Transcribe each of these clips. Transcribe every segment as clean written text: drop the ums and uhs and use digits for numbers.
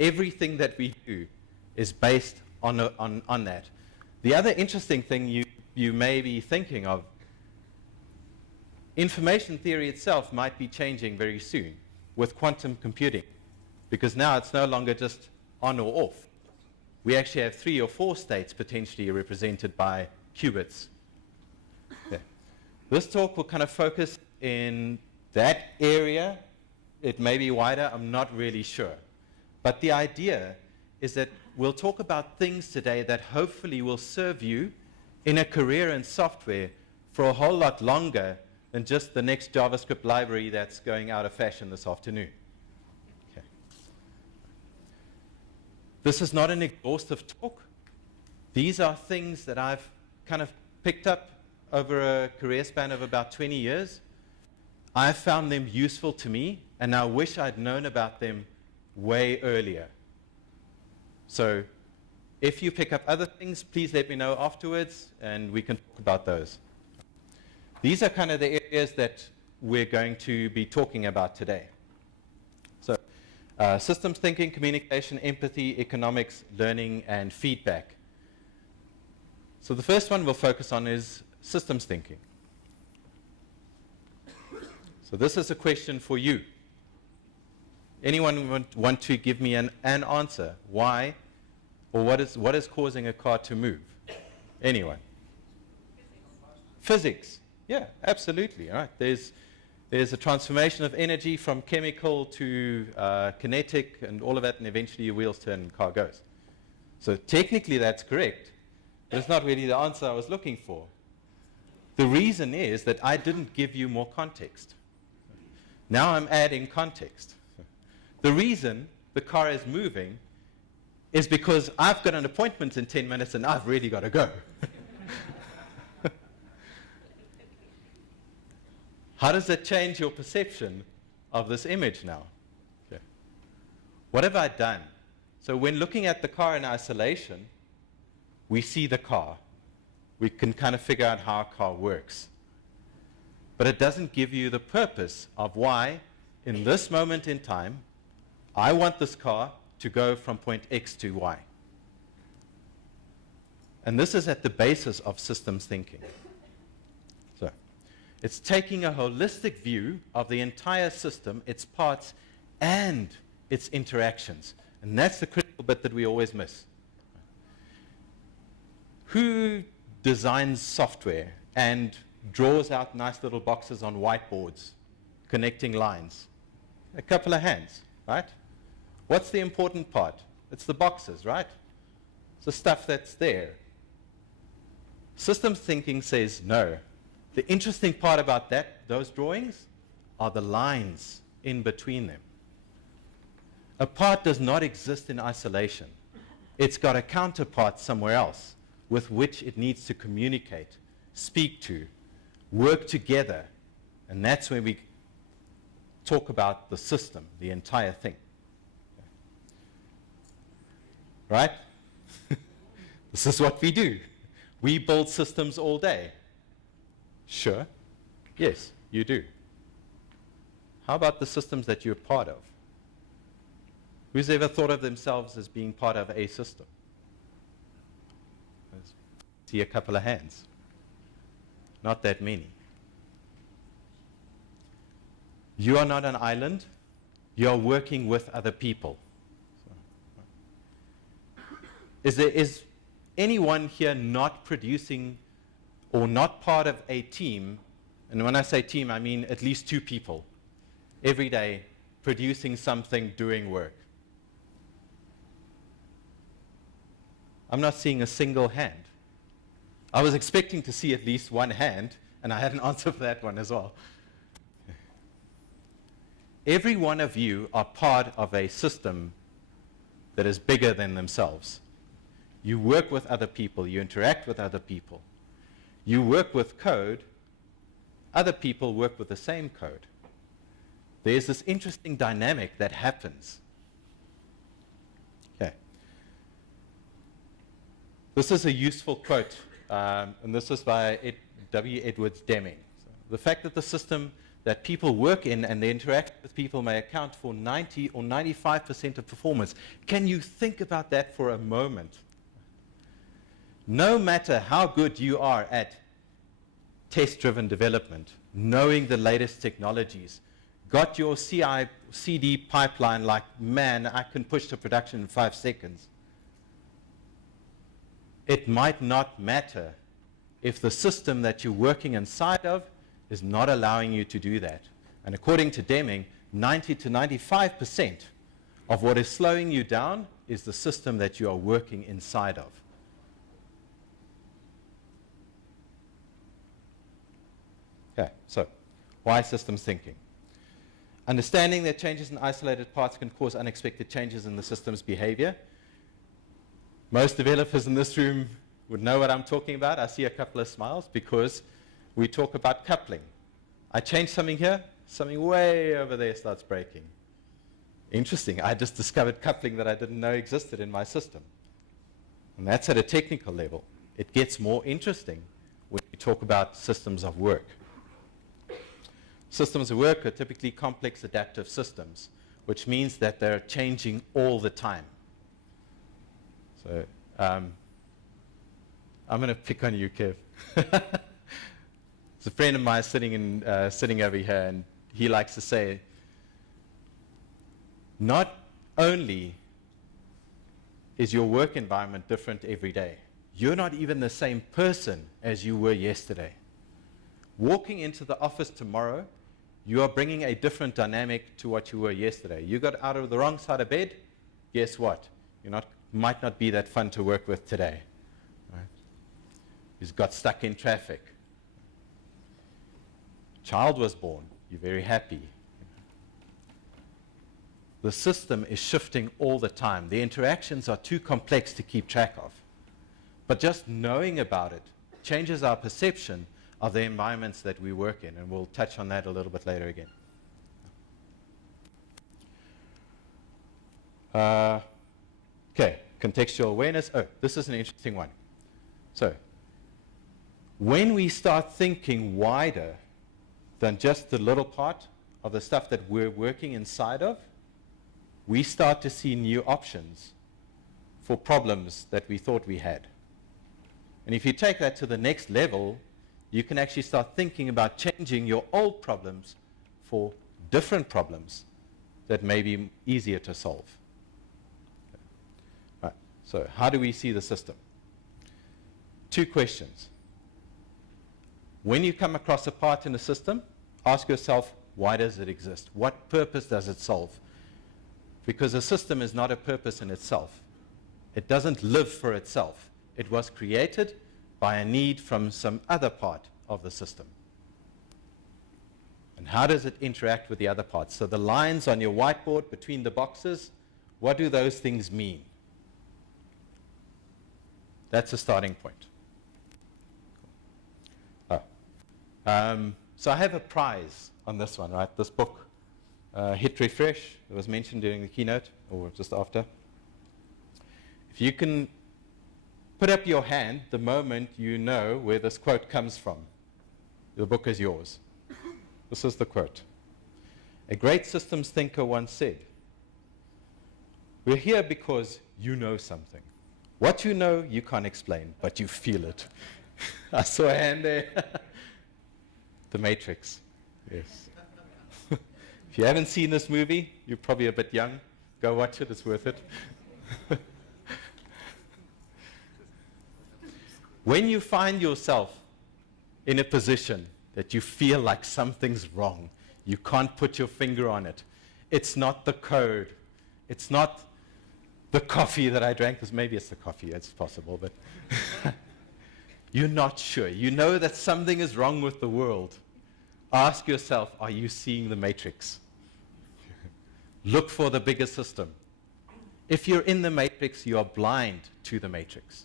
Everything that we do is based on that. The other interesting thing you may be thinking of, information theory itself might be changing very soon with quantum computing, because now it's no longer just on or off. We actually have 3 or 4 states potentially represented by qubits. Okay. This talk will kind of focus in that area. It may be wider, I'm not really sure. But the idea is that we'll talk about things today that hopefully will serve you in a career in software for a whole lot longer than just the next JavaScript library that's going out of fashion this afternoon. Okay. This is not an exhaustive talk. These are things that I've kind of picked up over a career span of about 20 years. I've found them useful to me, and I wish I'd known about them way earlier. So if you pick up other things, please let me know afterwards, and we can talk about those. These are kind of the areas that we're going to be talking about today. So systems thinking, communication, empathy, economics, learning, and feedback. So the first one we'll focus on is systems thinking. So this is a question for you. Anyone want to give me an answer? Why or what is causing a car to move? Anyone? Physics. Yeah, absolutely. All right. There's a transformation of energy from chemical to kinetic and all of that, and eventually your wheels turn and the car goes. So technically that's correct, but it's not really the answer I was looking for. The reason is that I didn't give you more context. Now I'm adding context. The reason the car is moving is because I've got an appointment in 10 minutes and I've really got to go. How does that change your perception of this image now? Okay. What have I done? So when looking at the car in isolation, we see the car. We can kind of figure out how a car works. But it doesn't give you the purpose of why, in this moment in time, I want this car to go from point X to Y. And this is at the basis of systems thinking. So it's taking a holistic view of the entire system, its parts, and its interactions. And that's the critical bit that we always miss. Who designs software and draws out nice little boxes on whiteboards, connecting lines? A couple of hands, right? What's the important part? It's the boxes, right? It's the stuff that's there. Systems thinking says no. The interesting part about those drawings are the lines in between them. A part does not exist in isolation. It's got a counterpart somewhere else with which it needs to communicate, speak to, work together. And that's when we talk about the system, the entire thing. Right? This is what we do. We build systems all day. Sure. Yes, you do. How about the systems that you're part of? Who's ever thought of themselves as being part of a system? I see a couple of hands. Not that many. You are not an island. You are working with other people. Is anyone here not producing or not part of a team? And when I say team, I mean at least 2 people every day producing something, doing work. I'm not seeing a single hand. I was expecting to see at least 1 hand, and I had an answer for that one as well. Every one of you are part of a system that is bigger than themselves. You work with other people. You interact with other people. You work with code. Other people work with the same code. There's this interesting dynamic that happens. Okay. This is a useful quote, and this is by W. Edwards Deming. So the fact that the system that people work in and they interact with people may account for 90 or 95% of performance. Can you think about that for a moment? No matter how good you are at test-driven development, knowing the latest technologies, got your CI/CD pipeline like, man, I can push to production in 5 seconds. It might not matter if the system that you're working inside of is not allowing you to do that. And according to Deming, 90 to 95% of what is slowing you down is the system that you are working inside of. Okay, so why systems thinking? Understanding that changes in isolated parts can cause unexpected changes in the system's behavior. Most developers in this room would know what I'm talking about. I see a couple of smiles because we talk about coupling. I change something here, something way over there starts breaking. Interesting, I just discovered coupling that I didn't know existed in my system. And that's at a technical level. It gets more interesting when we talk about systems of work. Systems of work are typically complex adaptive systems, which means that they're changing all the time. So I'm going to pick on you, Kev. There's a friend of mine sitting over here, and he likes to say, not only is your work environment different every day, you're not even the same person as you were yesterday. Walking into the office tomorrow, you are bringing a different dynamic to what you were yesterday. You got out of the wrong side of bed, guess what? Might not be that fun to work with today. Right? You got stuck in traffic. Child was born, you're very happy. The system is shifting all the time. The interactions are too complex to keep track of. But just knowing about it changes our perception of the environments that we work in, and we'll touch on that a little bit later again. Okay, contextual awareness. Oh, this is an interesting one. So, when we start thinking wider than just the little part of the stuff that we're working inside of, we start to see new options for problems that we thought we had. And if you take that to the next level, you can actually start thinking about changing your old problems for different problems that may be easier to solve. Right. So how do we see the system? 2 questions. When you come across a part in a system, ask yourself, why does it exist? What purpose does it solve? Because a system is not a purpose in itself. It doesn't live for itself. It was created by a need from some other part of the system. And how does it interact with the other parts? So the lines on your whiteboard between the boxes, what do those things mean? That's a starting point. So I have a prize on this one, right? This book, Hit Refresh, it was mentioned during the keynote, or just after. If you can put up your hand the moment you know where this quote comes from, the book is yours. This is the quote. A great systems thinker once said, "We're here because you know something. What you know, you can't explain, but you feel it." I saw a hand there. The Matrix, yes. If you haven't seen this movie, you're probably a bit young. Go watch it, it's worth it. When you find yourself in a position that you feel like something's wrong, you can't put your finger on it. It's not the code. It's not the coffee that I drank, because maybe it's the coffee, it's possible, but you're not sure. You know that something is wrong with the world. Ask yourself, are you seeing the matrix? Look for the bigger system. If you're in the matrix, you are blind to the matrix.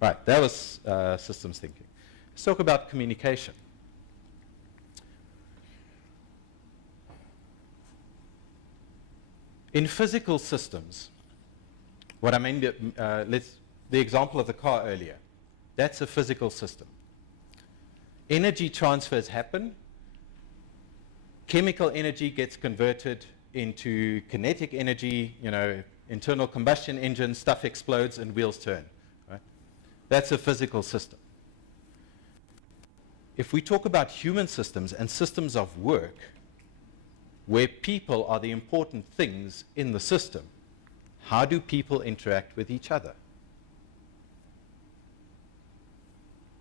Right, that was systems thinking. Let's talk about communication. In physical systems, what I mean, the example of the car earlier, that's a physical system. Energy transfers happen chemical energy gets converted into kinetic energy, internal combustion engine, stuff explodes and wheels turn. Right? That's a physical system. If we talk about human systems and systems of work, where people are the important things in the system, how do people interact with each other?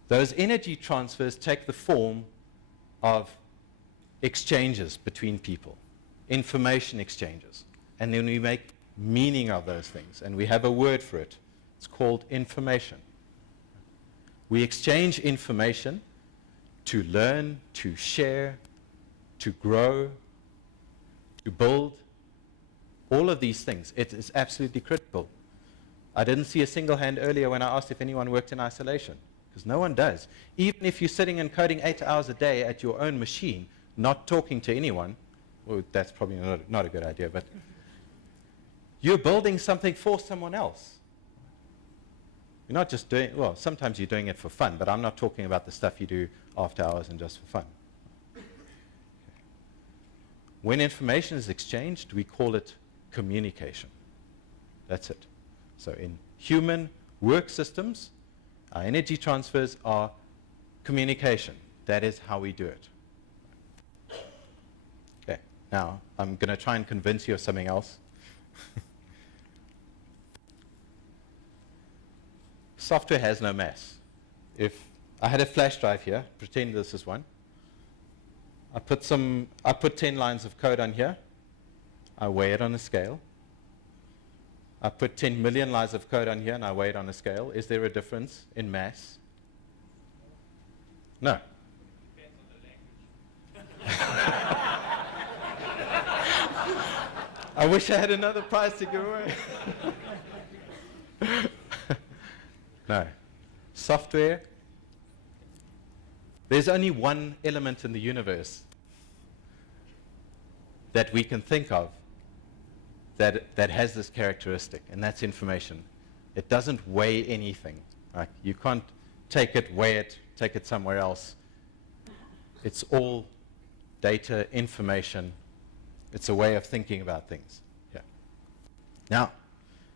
Those energy transfers take the form of exchanges between people, information exchanges, and then we make meaning of those things, and we have a word for it. It's called information. We exchange information to learn, to share, to grow, to build, all of these things. It is absolutely critical. I didn't see a single hand earlier when I asked if anyone worked in isolation, because no one does. Even if you're sitting and coding 8 hours a day at your own machine, not talking to anyone, well, that's probably not a good idea, but you're building something for someone else. You're not just doing, well, sometimes you're doing it for fun, but I'm not talking about the stuff you do after hours and just for fun. When information is exchanged, we call it communication. That's it. So in human work systems, our energy transfers are communication. That is how we do it. Okay, now I'm going to try and convince you of something else. Software has no mass. If I had a flash drive here, pretend this is one. I put 10 lines of code on here. I weigh it on a scale. I put 10 million lines of code on here and I weigh it on a scale. Is there a difference in mass? No. Depends on the language. I wish I had another prize to give away. No. Software, there's only one element in the universe that we can think of that has this characteristic, and that's information. It doesn't weigh anything. Like, you can't take it, weigh it, take it somewhere else. It's all data, information. It's a way of thinking about things. Yeah. Now,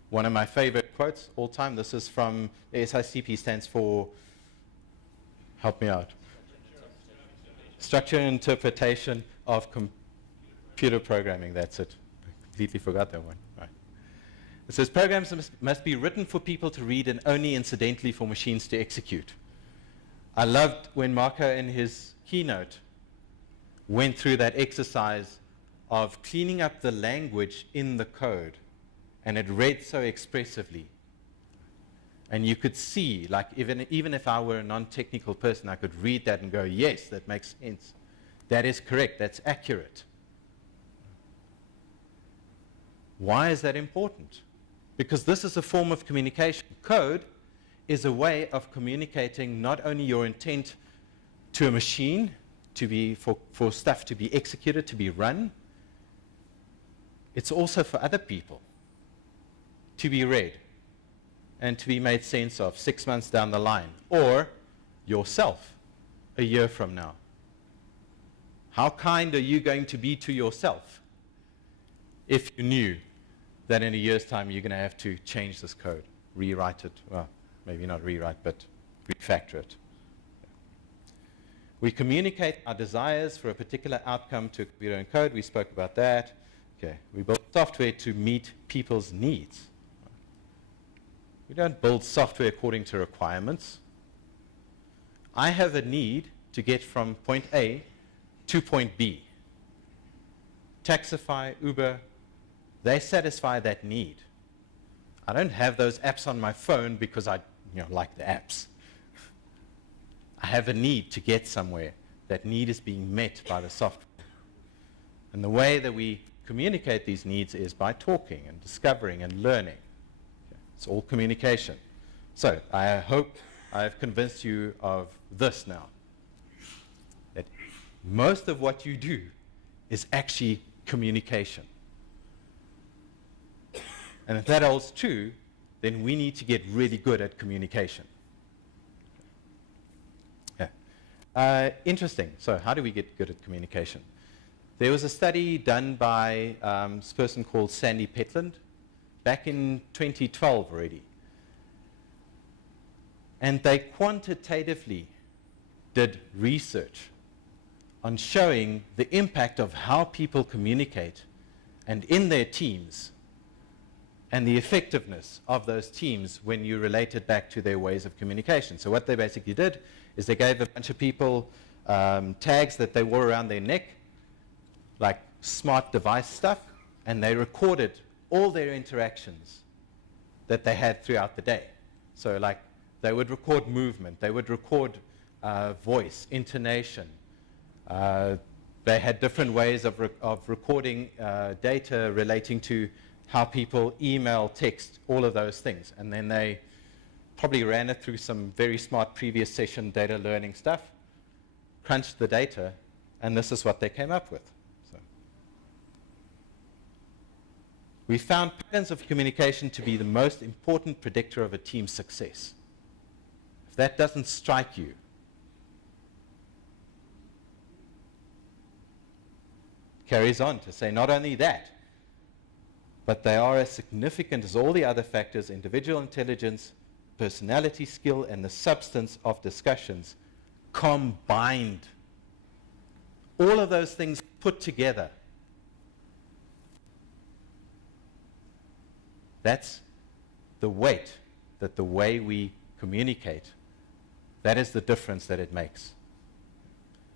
one of my favorite quotes all time, this is from the SICP, stands for, help me out. Structure and interpretation of computer programming. That's it. I completely forgot that one. Right. It says programs must be written for people to read and only incidentally for machines to execute. I loved when Marco in his keynote went through that exercise of cleaning up the language in the code, and it read so expressively. And you could see, like, even if I were a non-technical person, I could read that and go, yes, that makes sense. That is correct. That's accurate. Why is that important? Because this is a form of communication. Code is a way of communicating not only your intent to a machine, for stuff to be executed, to be run, it's also for other people to be read and to be made sense of 6 months down the line, or yourself a year from now. How kind are you going to be to yourself if you knew that in a year's time you're going to have to change this code, rewrite it, well, maybe not rewrite, but refactor it. We communicate our desires for a particular outcome to a computer and code. We spoke about that. Okay. We build software to meet people's needs. We don't build software according to requirements. I have a need to get from point A to point B. Taxify, Uber, they satisfy that need. I don't have those apps on my phone because I like the apps. I have a need to get somewhere. That need is being met by the software. And the way that we communicate these needs is by talking and discovering and learning. It's all communication. So I hope I've convinced you of this now, that most of what you do is actually communication. And if that holds true, then we need to get really good at communication. Yeah. Interesting. So how do we get good at communication? There was a study done by this person called Sandy Petland back in 2012 already. And they quantitatively did research on showing the impact of how people communicate and in their teams and the effectiveness of those teams when you relate it back to their ways of communication. So what they basically did is they gave a bunch of people tags that they wore around their neck, like smart device stuff, and they recorded all their interactions that they had throughout the day. So like they would record movement, they would record voice, intonation. They had different ways of recording data relating to how people email, text, all of those things. And then they probably ran it through some very smart previous session data learning stuff, crunched the data, and this is what they came up with. So we found patterns of communication to be the most important predictor of a team's success. If that doesn't strike you, carries on to say not only that, but they are as significant as all the other factors: individual intelligence, personality skill, and the substance of discussions combined. All of those things put together. That's the weight that the way we communicate, that is the difference that it makes.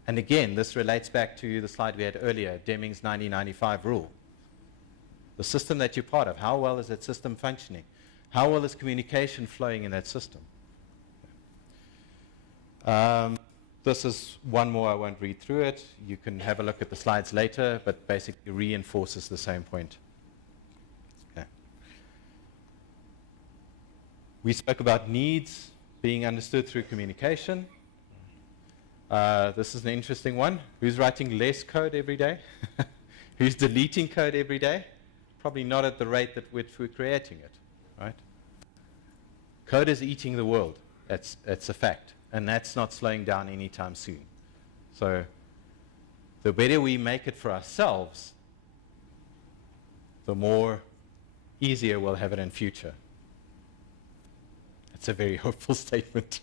And again, this relates back to the slide we had earlier, Deming's 90-95 rule. The system that you're part of, how well is that system functioning? How well is communication flowing in that system? This is one more, I won't read through it. You can have a look at the slides later, but basically reinforces the same point. Okay. We spoke about needs being understood through communication. This is an interesting one. Who's writing less code every day? Who's deleting code every day? Probably not at the rate at which we're creating it, right? Code is eating the world. That's a fact. And that's not slowing down anytime soon. So the better we make it for ourselves, the more easier we'll have it in future. That's a very hopeful statement.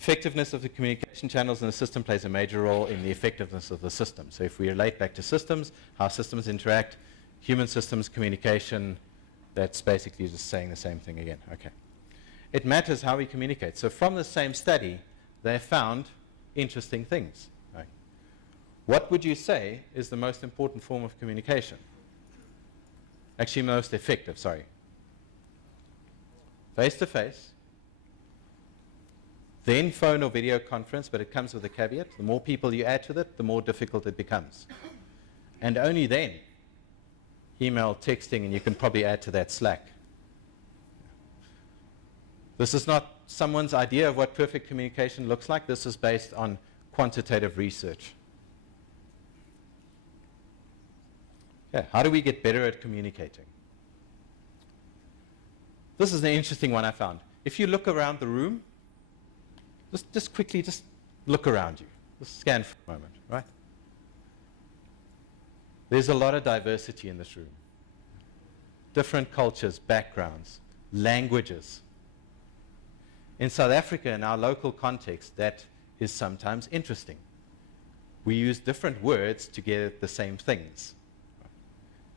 Effectiveness of the communication channels in the system plays a major role in the effectiveness of the system. So if we relate back to systems, how systems interact, human systems, communication, that's basically just saying the same thing again. Okay. It matters how we communicate. So from the same study, they found interesting things. Right? What would you say is the most important form of communication? Actually, most effective, sorry. Face-to-face, then phone or video conference, but it comes with a caveat. The more people you add to it, the more difficult it becomes. And only then, email, texting, and you can probably add to that Slack. This is not someone's idea of what perfect communication looks like. This is based on quantitative research. Yeah, how do we get better at communicating? This is an interesting one I found. If you look around the room, just quickly, just look around you. Just scan for a moment, right? There's a lot of diversity in this room. Different cultures, backgrounds, languages. In South Africa, in our local context, that is sometimes interesting. We use different words to get at the same things.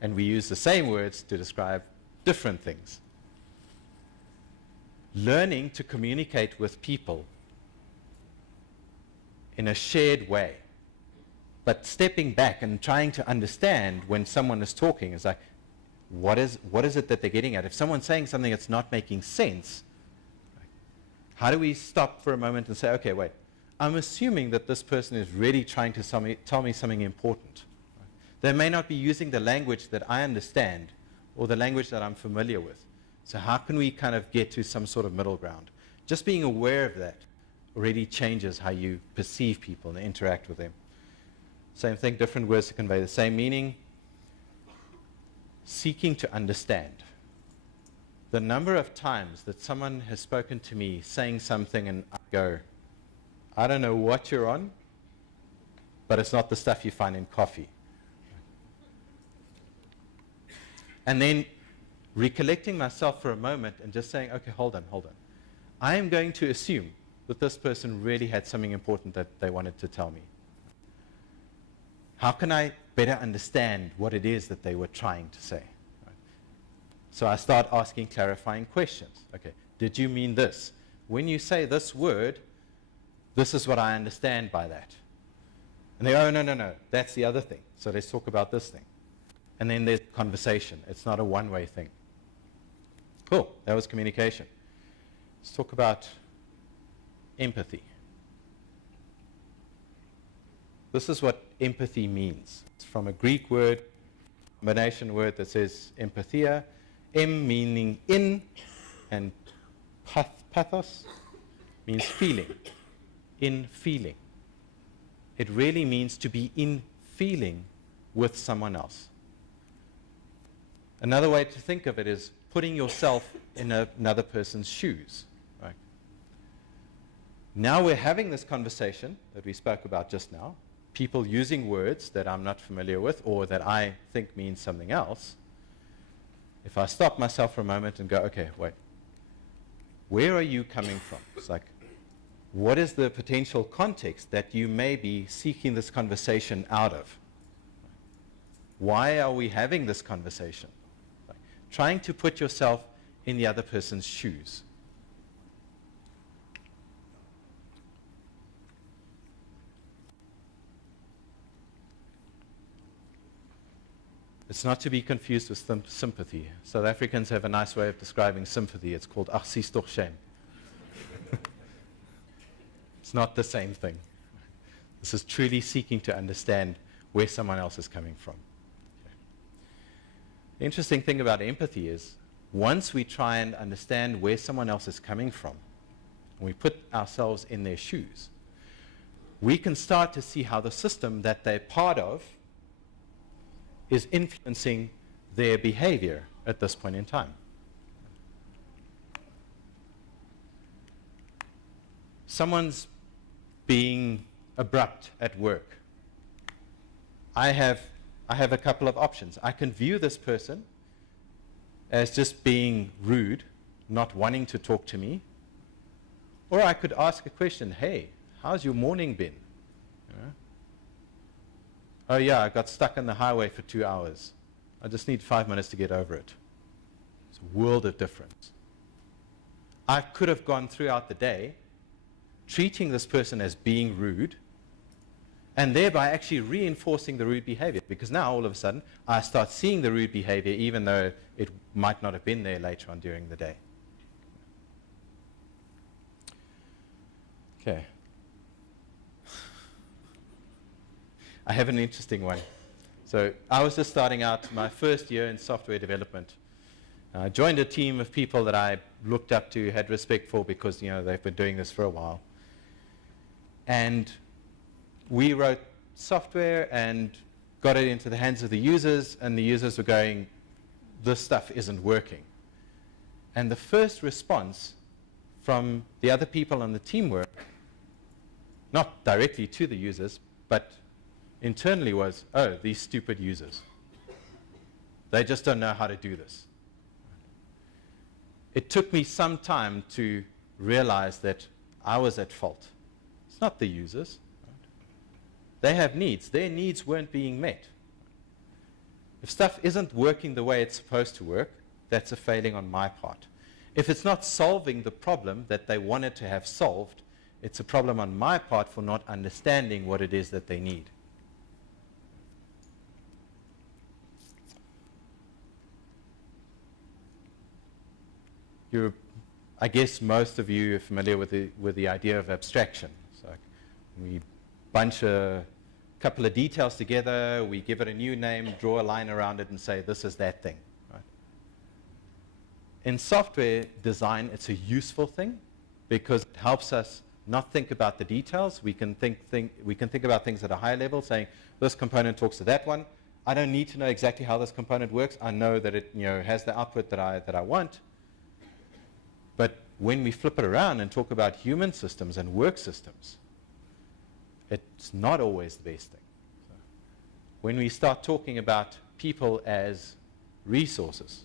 And we use the same words to describe different things. Learning to communicate with people in a shared way, but stepping back and trying to understand when someone is talking is like, what is it that they're getting at? If someone's saying something that's not making sense, how do we stop for a moment and say, okay, wait, I'm assuming that this person is really trying to tell me something important. They may not be using the language that I understand or the language that I'm familiar with. So how can we kind of get to some sort of middle ground? Just being aware of that already changes how you perceive people and interact with them. Same thing, different words to convey the same meaning. Seeking to understand. The number of times that someone has spoken to me saying something and I go, I don't know what you're on, but it's not the stuff you find in coffee. And then recollecting myself for a moment and just saying, okay, hold on. I am going to assume that this person really had something important that they wanted to tell me. How can I better understand what it is that they were trying to say? So I start asking clarifying questions. Okay, did you mean this? When you say this word, this is what I understand by that. And they go, oh, no, that's the other thing. So let's talk about this thing. And then there's conversation. It's not a one-way thing. Cool, that was communication. Let's talk about empathy. This is what empathy means. It's from a Greek word, combination word that says empathia, em meaning in, and pathos means feeling, in feeling. It really means to be in feeling with someone else. Another way to think of it is putting yourself in another person's shoes. Right? Now we're having this conversation that we spoke about just now, people using words that I'm not familiar with or that I think means something else. If I stop myself for a moment and go, okay, wait, where are you coming from? It's like, what is the potential context that you may be seeking this conversation out of? Why are we having this conversation? Like, trying to put yourself in the other person's shoes. It's not to be confused with sympathy. South Africans have a nice way of describing sympathy. It's called ach, sies toch shame. It's not the same thing. This is truly seeking to understand where someone else is coming from. Okay. The interesting thing about empathy is once we try and understand where someone else is coming from, and we put ourselves in their shoes, we can start to see how the system that they're part of is influencing their behavior at this point in time. Someone's being abrupt at work. I have a couple of options. I can view this person as just being rude, not wanting to talk to me, or I could ask a question, hey, how's your morning been? Oh yeah, I got stuck on the highway for 2 hours. I just need 5 minutes to get over it. It's a world of difference. I could have gone throughout the day treating this person as being rude and thereby actually reinforcing the rude behavior, because now all of a sudden I start seeing the rude behavior even though it might not have been there later on during the day. Okay. I have an interesting one. So I was just starting out my first year in software development. I joined a team of people that I looked up to, had respect for, because they've been doing this for a while. And we wrote software and got it into the hands of the users, and the users were going, this stuff isn't working. And the first response from the other people on the team were, not directly to the users, but internally was, oh, these stupid users. They just don't know how to do this. It took me some time to realize that I was at fault. It's not the users. They have needs. Their needs weren't being met. If stuff isn't working the way it's supposed to work, that's a failing on my part. If it's not solving the problem that they wanted to have solved, it's a problem on my part for not understanding what it is that they need. I guess most of you are familiar with the idea of abstraction. So we bunch a couple of details together, we give it a new name, draw a line around it, and say, this is that thing. Right? In software design, it's a useful thing because it helps us not think about the details. We can think about things at a higher level, saying, this component talks to that one. I don't need to know exactly how this component works. I know that it has the output that I want. But when we flip it around and talk about human systems and work systems, It's not always the best thing. So when we start talking about people as resources,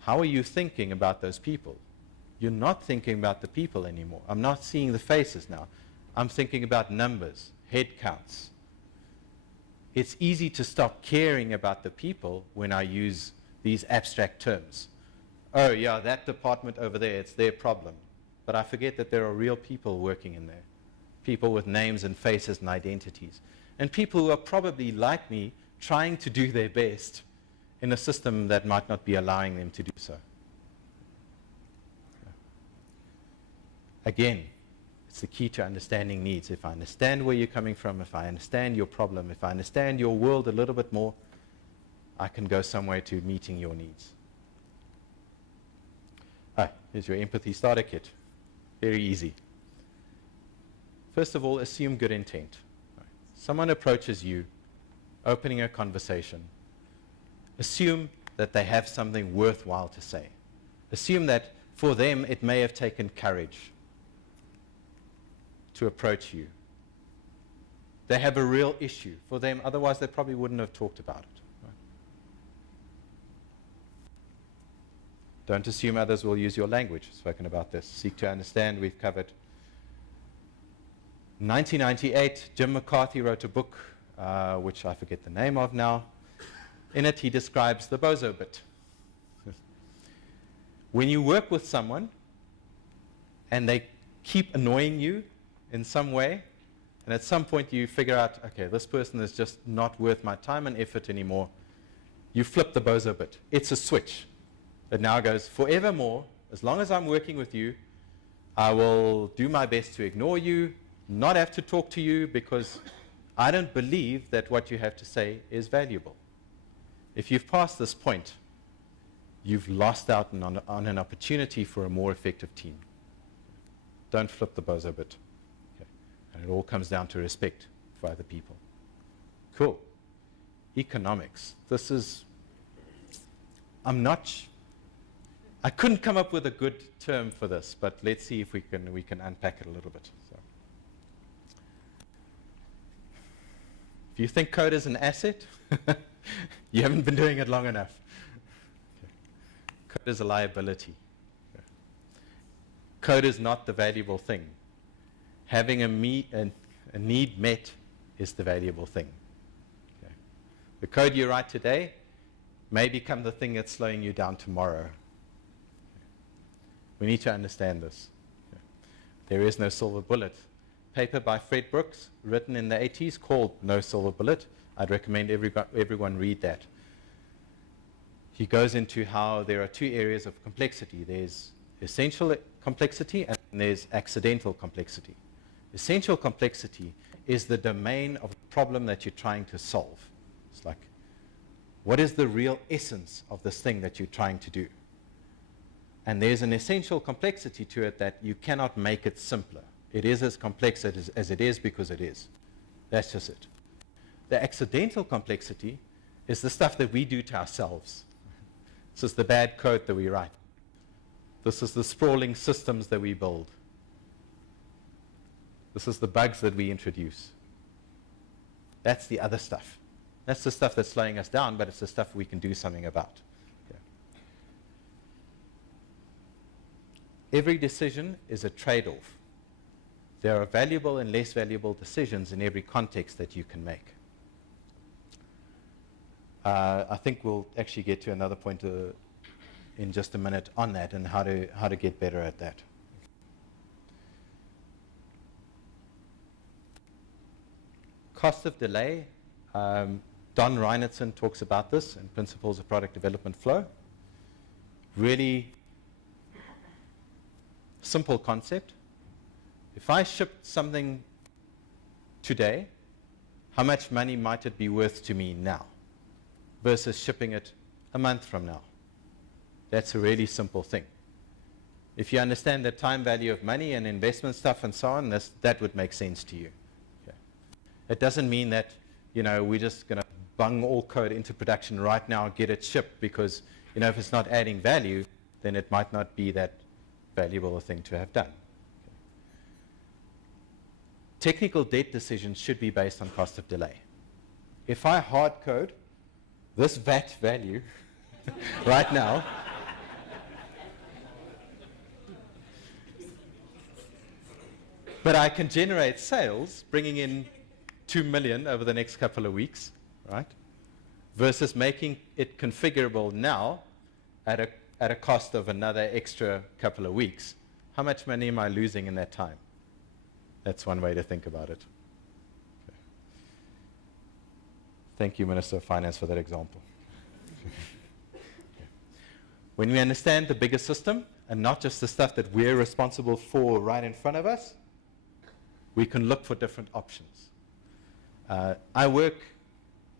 how are you thinking about those people? You're not thinking about the people anymore. I'm not seeing the faces now. I'm thinking about numbers, head counts. It's easy to stop caring about the people when I use these abstract terms. Oh yeah, that department over there, it's their problem. But I forget that there are real people working in there. People with names and faces and identities. And people who are probably like me, trying to do their best in a system that might not be allowing them to do so. Again, it's the key to understanding needs. If I understand where you're coming from, if I understand your problem, if I understand your world a little bit more, I can go somewhere to meeting your needs. Here's your empathy starter kit. Very easy. First of all, assume good intent. Someone approaches you, opening a conversation. Assume that they have something worthwhile to say. Assume that for them it may have taken courage to approach you. They have a real issue for them, otherwise they probably wouldn't have talked about it. Right? Don't assume others will use your language. I've spoken about this. Seek to understand, we've covered. 1998, Jim McCarthy wrote a book, which I forget the name of now. In it, he describes the bozo bit. When you work with someone and they keep annoying you in some way, and at some point you figure out, okay, this person is just not worth my time and effort anymore, you flip the bozo bit. It's a switch. It now goes, forevermore, as long as I'm working with you, I will do my best to ignore you, not have to talk to you, because I don't believe that what you have to say is valuable. If you've passed this point, you've lost out on an opportunity for a more effective team. Don't flip the bozo bit. Okay. And it all comes down to respect for other people. Cool. Economics. This is, I couldn't come up with a good term for this, but let's see if we can unpack it a little bit. So, if you think code is an asset, you haven't been doing it long enough. Okay. Code is a liability. Okay. Code is not the valuable thing. Having a need met is the valuable thing. Okay. The code you write today may become the thing that's slowing you down tomorrow. Okay. We need to understand this. Okay. There is no silver bullet. Paper by Fred Brooks, written in the 80s, called No Silver Bullet. I'd recommend everyone read that. He goes into how there are two areas of complexity. There's essential complexity and there's accidental complexity. Essential complexity is the domain of the problem that you're trying to solve. It's like, what is the real essence of this thing that you're trying to do? And there's an essential complexity to it that you cannot make it simpler. It is as complex as it is because it is. That's just it. The accidental complexity is the stuff that we do to ourselves. This is the bad code that we write. This is the sprawling systems that we build. This is the bugs that we introduce. That's the other stuff. That's the stuff that's slowing us down, but it's the stuff we can do something about. Okay. Every decision is a trade-off. There are valuable and less valuable decisions in every context that you can make. I think we'll actually get to another point in just a minute on that and how to get better at that. Cost of delay. Don Reinertsen talks about this in Principles of Product Development Flow. Really simple concept. If I shipped something today, how much money might it be worth to me now versus shipping it a month from now? That's a really simple thing. If you understand the time value of money and investment stuff and so on, that would make sense to you. Okay. It doesn't mean that, we're just going to bung all code into production right now, get it shipped, because, if it's not adding value, then it might not be that valuable a thing to have done. technical debt decisions should be based on cost of delay. If I hard code this VAT value right now, but I can generate sales bringing in 2 million over the next couple of weeks, right? Versus making it configurable now at a cost of another extra couple of weeks. How much money am I losing in that time? That's one way to think about it. Okay. Thank you, Minister of Finance, for that example. Okay. When we understand the bigger system and not just the stuff that we're responsible for right in front of us, we can look for different options. I work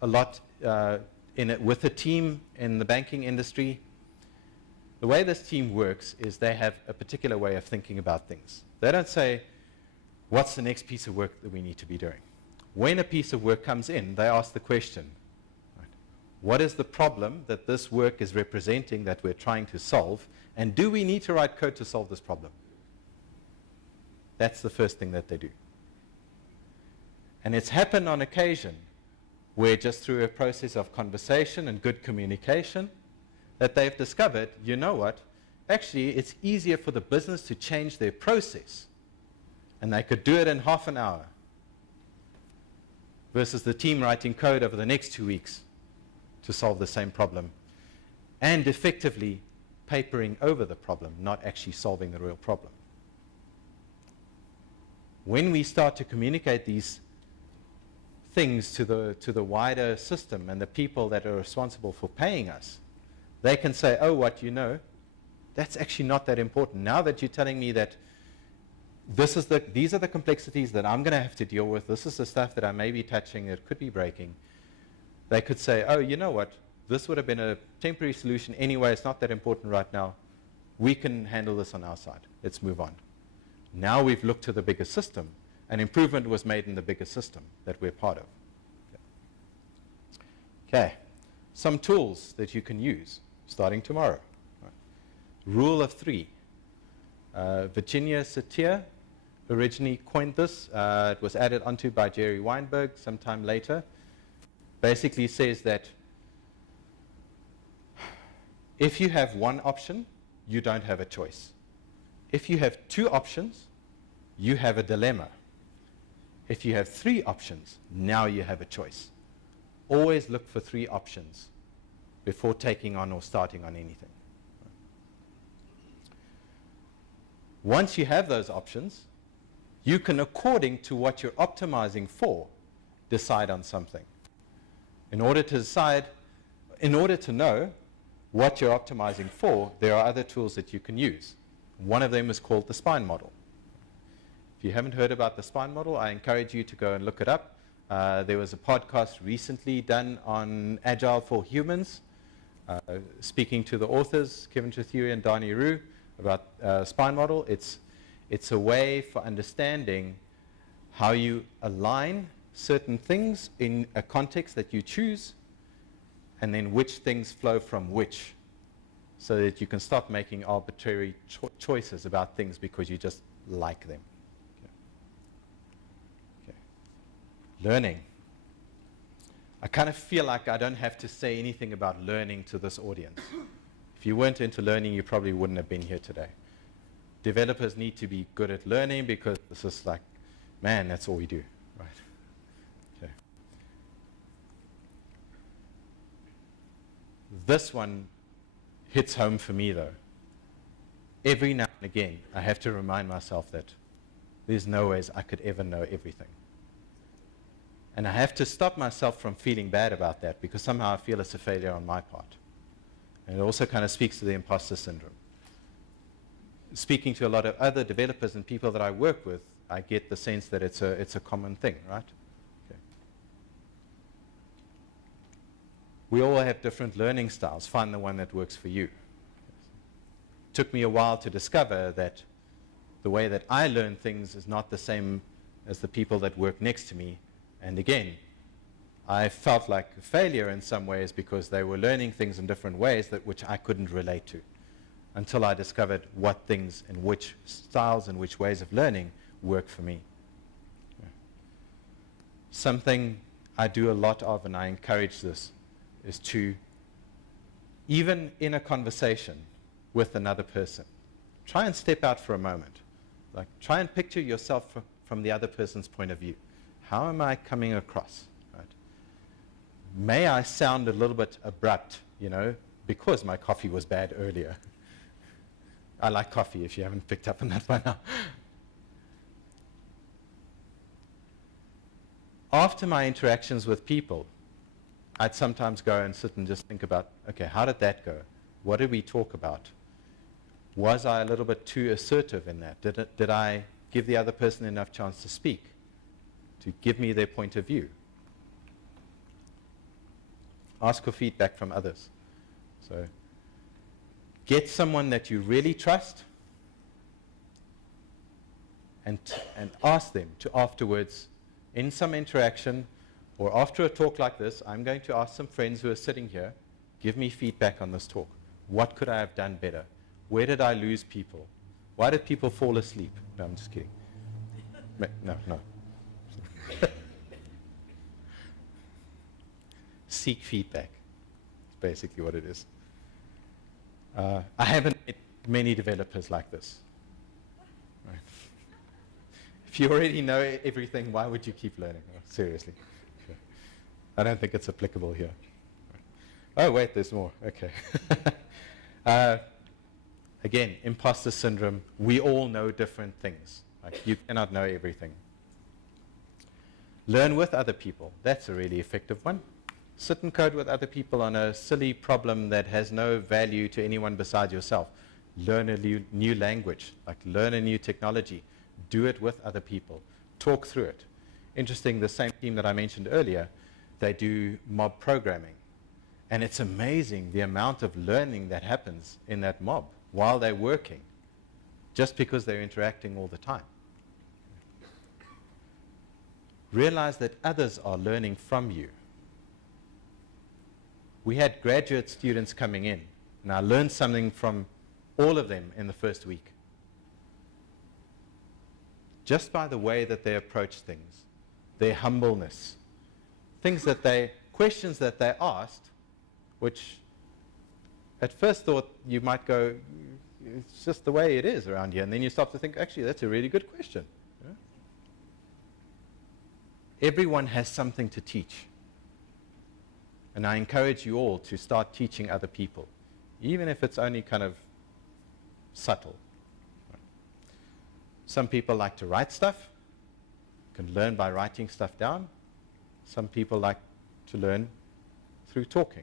a lot with a team in the banking industry. The way this team works is they have a particular way of thinking about things. They don't say, what's the next piece of work that we need to be doing? When a piece of work comes in, they ask the question, right, what is the problem that this work is representing that we're trying to solve, and do we need to write code to solve this problem? That's the first thing that they do. And it's happened on occasion where just through a process of conversation and good communication that they've discovered, you know what, actually it's easier for the business to change their process, and they could do it in half an hour versus the team writing code over the next 2 weeks to solve the same problem and effectively papering over the problem, not actually solving the real problem. When we start to communicate these things to the wider system and the people that are responsible for paying us, they can say, oh, what you know, that's actually not that important. Now that you're telling me that these are the complexities that I'm going to have to deal with, this is the stuff that I may be touching that could be breaking, they could say, oh, you know what, this would have been a temporary solution anyway, it's not that important right now, we can handle this on our side, let's move on. Now we've looked to the bigger system. An improvement was made in the bigger system that we're part of. Okay. Some tools that you can use starting tomorrow. Right. Rule of 3. Virginia Satir originally coined this. It was added onto by Jerry Weinberg sometime later. Basically says that if you have one option, you don't have a choice. If you have 2 options, you have a dilemma. If you have 3 options, now you have a choice. Always look for 3 options before taking on or starting on anything. Once you have those options, you can, according to what you're optimizing for, decide on something. In order to know what you're optimizing for, there are other tools that you can use. One of them is called the spine model. If you haven't heard about the spine model, I encourage you to go and look it up. There was a podcast recently done on Agile for Humans, speaking to the authors, Kevin Trethewey and Donnie Rue, about spine model. It's a way for understanding how you align certain things in a context that you choose, and then which things flow from which, so that you can stop making arbitrary choices about things because you just like them. Learning. I kind of feel like I don't have to say anything about learning to this audience. If you weren't into learning, you probably wouldn't have been here today. Developers need to be good at learning because this is like, man, that's all we do, right? Okay. This one hits home for me though. Every now and again, I have to remind myself that there's no ways I could ever know everything. And I have to stop myself from feeling bad about that because somehow I feel it's a failure on my part. And it also kind of speaks to the imposter syndrome. Speaking to a lot of other developers and people that I work with, I get the sense that it's a common thing, right? Okay. We all have different learning styles. Find the one that works for you. It took me a while to discover that the way that I learn things is not the same as the people that work next to me. And again, I felt like a failure in some ways because they were learning things in different ways which I couldn't relate to until I discovered what things and which styles and which ways of learning work for me. Yeah. something I do a lot of, and I encourage this, is to, even in a conversation with another person, try and step out for a moment. Like, try and picture yourself from the other person's point of view. How am I coming across? Right? May I sound a little bit abrupt, because my coffee was bad earlier. I like coffee, if you haven't picked up on that by now. After my interactions with people, I'd sometimes go and sit and just think about, okay, how did that go? What did we talk about? Was I a little bit too assertive in that? Did I give the other person enough chance to speak, to give me their point of view? Ask for feedback from others. So get someone that you really trust and ask them to afterwards, in some interaction or after a talk like this, I'm going to ask some friends who are sitting here, give me feedback on this talk. What could I have done better? Where did I lose people? Why did people fall asleep? No, I'm just kidding. No. Seek feedback. That's basically what it is. I haven't met many developers like this. Right. If you already know everything, why would you keep learning? Oh, seriously. Okay. I don't think it's applicable here. Oh, wait, there's more. Okay. Again, imposter syndrome. We all know different things. Like, you cannot know everything. Learn with other people. That's a really effective one. Sit and code with other people on a silly problem that has no value to anyone besides yourself. Learn a new language, like learn a new technology. Do it with other people. Talk through it. Interesting, the same team that I mentioned earlier, they do mob programming. And it's amazing the amount of learning that happens in that mob while they're working, just because they're interacting all the time. Realize that others are learning from you. We had graduate students coming in, and I learned something from all of them in the first week. Just by the way that they approach things, their humbleness, questions that they asked, which at first thought you might go, it's just the way it is around here. And then you start to think, actually, that's a really good question. Yeah? Everyone has something to teach. And I encourage you all to start teaching other people, even if it's only kind of subtle. Some people like to write stuff. You can learn by writing stuff down. Some people like to learn through talking,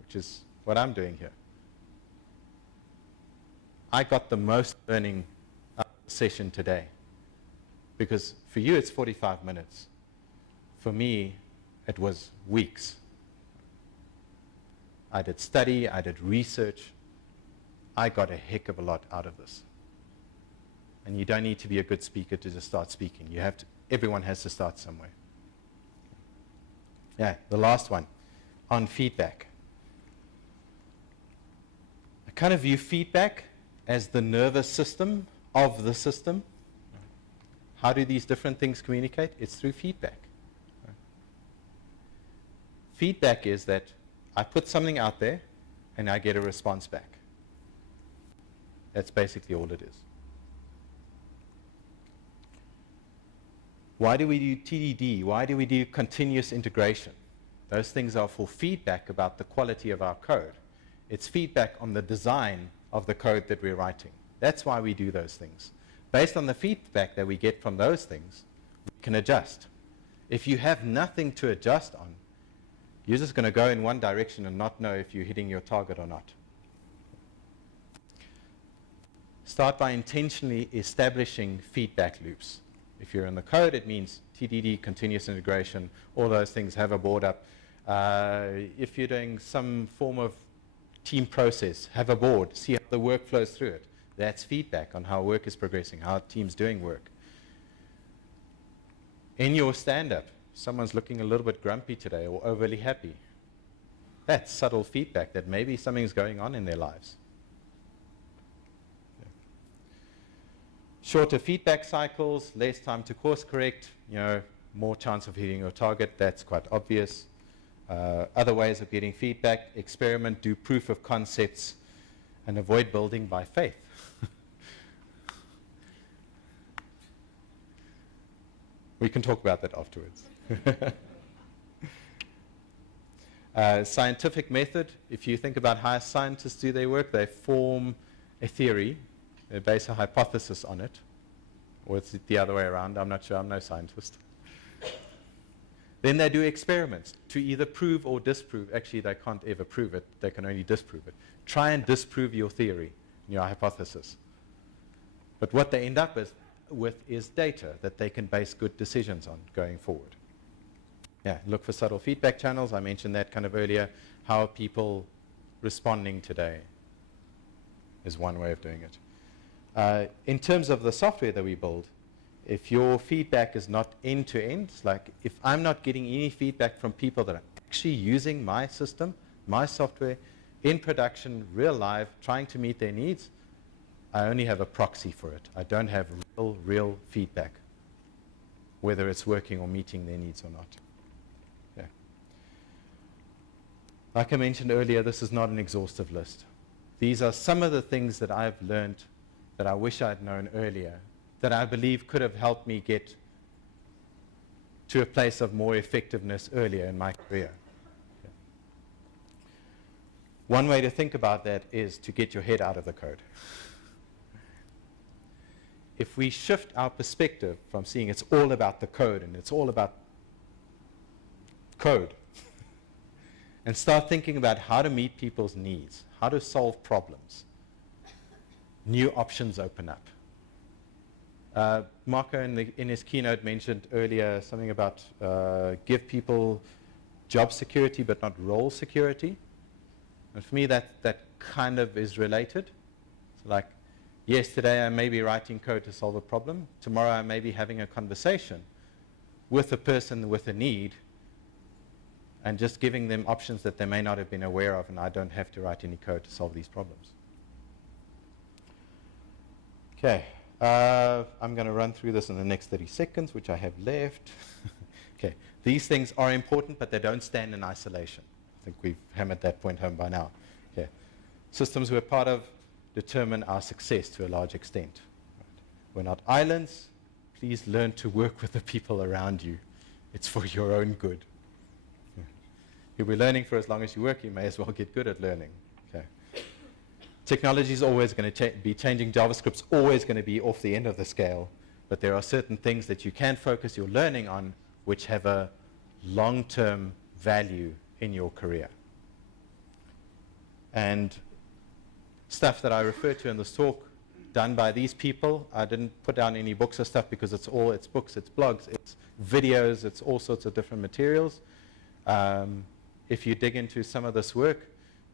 which is what I'm doing here. I got the most learning out of the session today, because for you it's 45 minutes. For me, it was weeks. I did study, I did research. I got a heck of a lot out of this. And you don't need to be a good speaker to just start speaking. Everyone has to start somewhere. Yeah, the last one, on feedback. I kind of view feedback as the nervous system of the system. How do these different things communicate? It's through feedback. Feedback is that I put something out there and I get a response back. That's basically all it is. Why do we do TDD? Why do we do continuous integration? Those things are for feedback about the quality of our code. It's feedback on the design of the code that we're writing. That's why we do those things. Based on the feedback that we get from those things, we can adjust. If you have nothing to adjust on, you're just going to go in one direction and not know if you're hitting your target or not. Start by intentionally establishing feedback loops. If you're in the code, it means TDD, continuous integration, all those things, have a board up. If you're doing some form of team process, have a board, see how the work flows through it. That's feedback on how work is progressing, how a team's doing work. In your stand-up, someone's looking a little bit grumpy today or overly happy. That's subtle feedback that maybe something's going on in their lives. Shorter feedback cycles, less time to course correct. more chance of hitting your target. That's quite obvious. Other ways of getting feedback: experiment, do proof of concepts, and avoid building by faith. We can talk about that afterwards. Scientific method: if you think about how scientists do their work, they form a theory, they base a hypothesis on it, or it's the other way around, I'm not sure, I'm no scientist. Then they do experiments to either prove or disprove. Actually, they can't ever prove it, they can only disprove it. Try and disprove your theory, your hypothesis. But what they end up with is data that they can base good decisions on going forward. Yeah, look for subtle feedback channels. I mentioned that kind of earlier. How are people responding today is one way of doing it. In terms of the software that we build, if your feedback is not end-to-end, like if I'm not getting any feedback from people that are actually using my system, my software, in production, real live, trying to meet their needs, I only have a proxy for it. I don't have real feedback, whether it's working or meeting their needs or not. Yeah. Like I mentioned earlier, this is not an exhaustive list. These are some of the things that I've learned that I wish I'd known earlier, that I believe could have helped me get to a place of more effectiveness earlier in my career. Yeah. One way to think about that is to get your head out of the code. If we shift our perspective from seeing it's all about the code and it's all about code, and start thinking about how to meet people's needs, how to solve problems, new options open up. Marco in his keynote mentioned earlier something about give people job security but not role security. And for me that kind of is related. So like, yes, today I may be writing code to solve a problem. Tomorrow I may be having a conversation with a person with a need and just giving them options that they may not have been aware of, and I don't have to write any code to solve these problems. Okay, I'm going to run through this in the next 30 seconds, which I have left. Okay, these things are important, but they don't stand in isolation. I think we've hammered that point home by now. Okay. Systems we're part of determine our success to a large extent. Right. We're not islands. Please learn to work with the people around you. It's for your own good. You'll be learning for as long as you work. You may as well get good at learning. Okay. Technology is always going to be changing. JavaScript's always going to be off the end of the scale. But there are certain things that you can focus your learning on which have a long-term value in your career. And stuff that I refer to in this talk, done by these people. I didn't put down any books or stuff because it's books, it's blogs, it's videos, it's all sorts of different materials. If you dig into some of this work,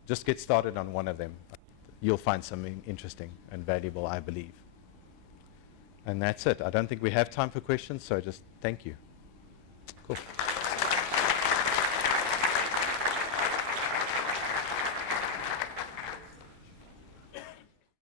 just get started on one of them. You'll find something interesting and valuable, I believe. And that's it. I don't think we have time for questions, so just thank you. Cool.